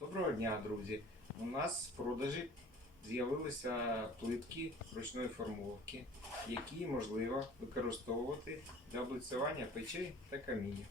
Доброго дня, друзі! У нас в продажі з'явилися плитки ручної формовки, які можливо використовувати для облицювання печей та камінів.